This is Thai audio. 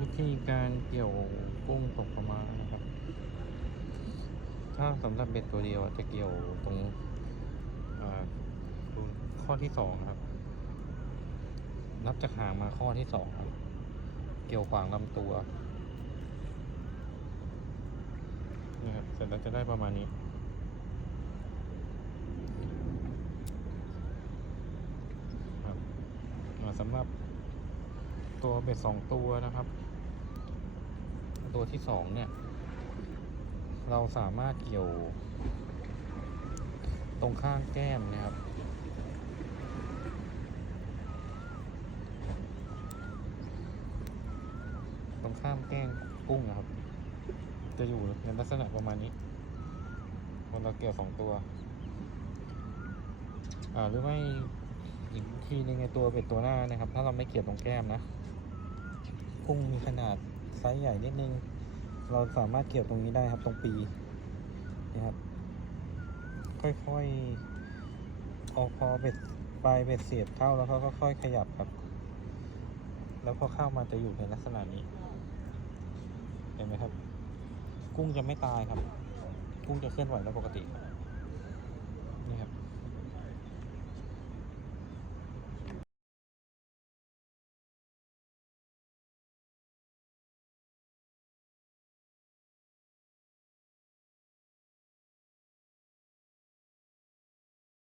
วิธีการเกี่ยวกุ้งตกประมาณนะครับ ถ้าสำหรับเบ็ดตัวเดียวจะเกี่ยวตรงข้อที่สองครับ นับจากหางมาข้อที่สองครับ เกี่ยวขวางลำตัวนี่ครับเสร็จแล้วจะได้ประมาณนี้ครับสำหรับตัวเบ็ดสองตัวนะครับ ตัวที่สองเนี่ย เราสามารถเกี่ยว ตรงข้างแก้มนะครับ ตรงข้ามแก้มกุ้งนะครับ จะอยู่ในลักษณะประมาณนี้มันเราเกี่ยวสองตัว อ่าหรือไม่อีกทีหนึงในตัวเป็ดตัวหน้านะครับ ถ้าเราไม่เกี่ยวตรงแก้มนะ กุ้งมีขนาดไซส์ใหญ่นิดนึง เราสามารถเกี่ยวตรงนี้ได้ครับตรงปีนะครับ ค่อยๆเอาพอเบ็ดปลายเบ็ดเสียบเข้าแล้วก็ค่อยๆขยับครับ แล้วพอเข้ามาจะอยู่ในลักษณะนี้ เห็นไหมครับ กุ้งจะไม่ตายครับ กุ้งจะเคลื่อนไหวได้วปกติครับ